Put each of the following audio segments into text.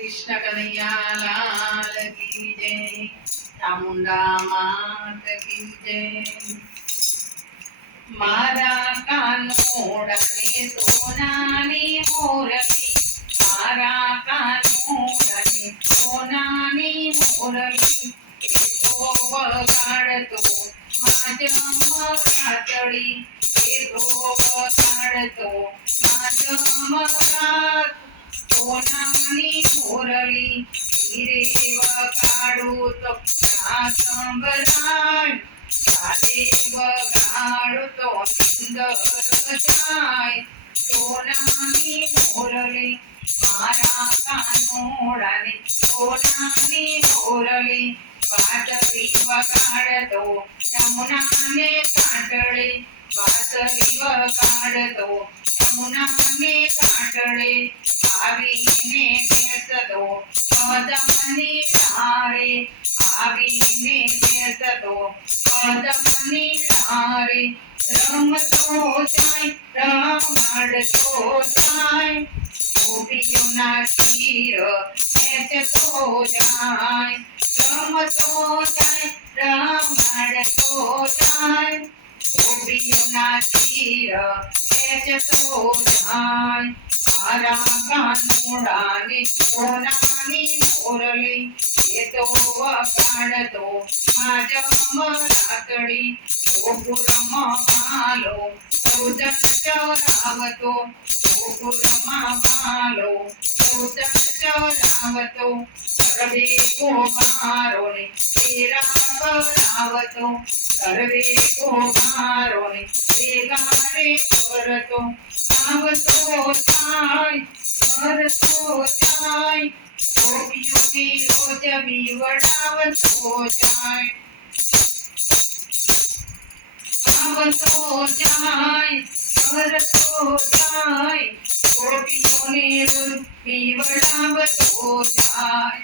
कृष्ण कन्हैया लाल की जय। चामुंडा मात की जय। मारा कानोड़ने सोनानी मोरली, मारा कानोड़ने सोनानी मोरली, तो वगाड़तो माझ मरातडी, तो वगाड़तो माझ मरात सोनानी मोरली, हीरे वगाड़ू तो ना संभराय, देव गाड़ो तो निंदर जाय, सोनानी मोरली मारा कानोड़ाने सोनानी मोरली, बासरी वगाड़तो यमुना में कांठड़े, बासरी वगाड़तो यमुना में कांठड़े, आवीने बेसतो पदमनी धारे, आवीने बेसतो पदमनी धारे, रमतो जाय रमाडतो जाय, गोपीओना तीर खेंचतो जाय, रमतो जाय रमाडतो जाय, गोपीओना तीर खेंचतो जाय, मारा कानोड़ाने सोनानी मोरली, ये तो वगाड़तो माझ मरातडी, गोकुळमा बालो चौदन चौरावतो, गोकुळमा बालो चौदन चौरावतो, सर्वे कुमारोने तेरा करावतो, सर्वे कुमारोने तेगारे करतो, आवतो जाय करतो जाय, गोपीओने रोज बिवडावतो जाय, आवतो जाय करतो जाय, गोपीओने रोज बिवडावतो जाय,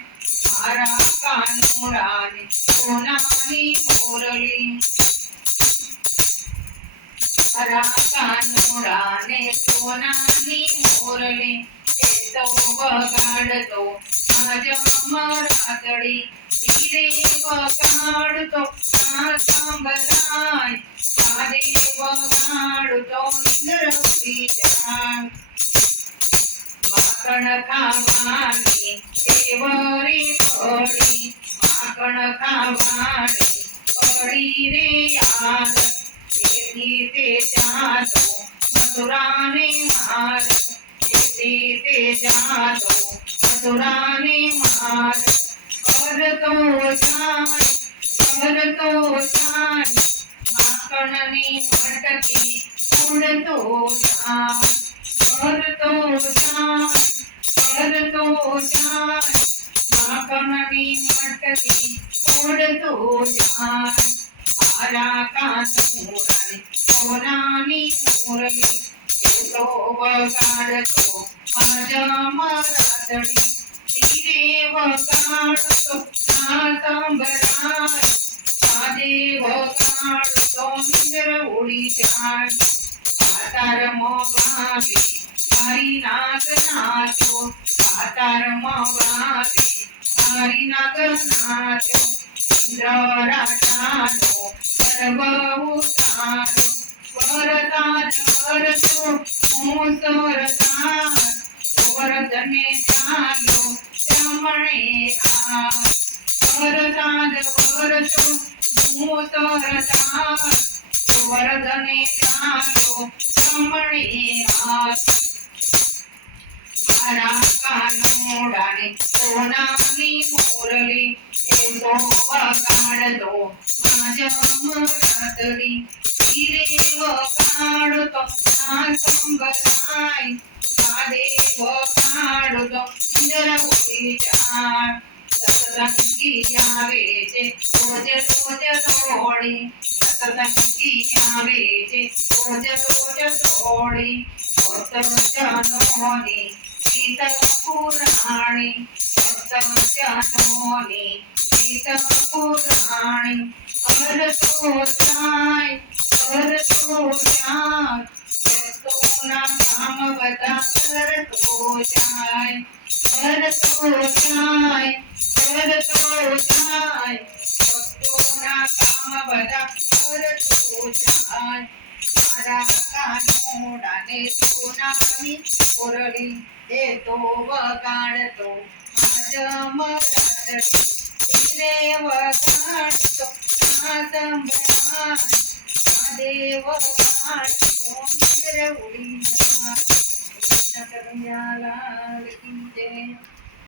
मारा कानोड़ाने सोनानी मोरली, मारा कानोड़ाने सोनानी मोरली, ये तो वगाड़तो माझ मरातडी, हीरे वगाड़तो ना संभराय, देव गाड़तो निंदर उड़ी जाय, माखण खावानी केवरी पड़ी, माखण खावानी पड़ी रे याद, एथी ते जातो मथुराने मार, एथी ते जातो मथुराने मार, करतो जाय माखणनी मटकी उडतो जाय, करतो जाय माखणनी मटकी उडतो जाय, मारा कानोड़ाने सोनानी मोरली, ये तो वगाड़तो माझ मरातडी, हीरे वगाड़तो ना संभराय, देव गाड़तो निंदर उड़ी जाय, सातार मोगावे हरिनाथ नाचो, सातार मोगावे हरिनाथ नाचो, इंद्र राजानो सर्व उतारो, वरदान वरसो मुसरदार, गोवर्धने चालो रमणे हार, वरदान वरसो मुसरदार, गोवर्धने चालो रमणे हार, मारा कानोड़ाने सोनानी मोरली, ये तो वगाड़तो माझ मरातडी, हीरे वगाड़तो ना संभराय, देव गाड़तो निंदर उड़ी जाय, सत्संगी आवे छे रोज रोज दौड़ी, सत्संगी आवे छे रोज रोज दौड़ी, भक्तजनोनी प्रीत पुराणी, भक्तजनोनी प्रीत पुराणी, करतो जाय भक्तोना काम बता करतो जाय, ભક્તોના કામ બધા કરતો જાય. મારા કાનોડાને સોનાની ઓરડી એ તો વગાડતો મરાતડી. ધીરે વગાડતો ના સંભળાય, મહાદેવ વગાડતો નીંદર ઉડી જાય. કૃષ્ણ કનૈયા લાલ કી જય.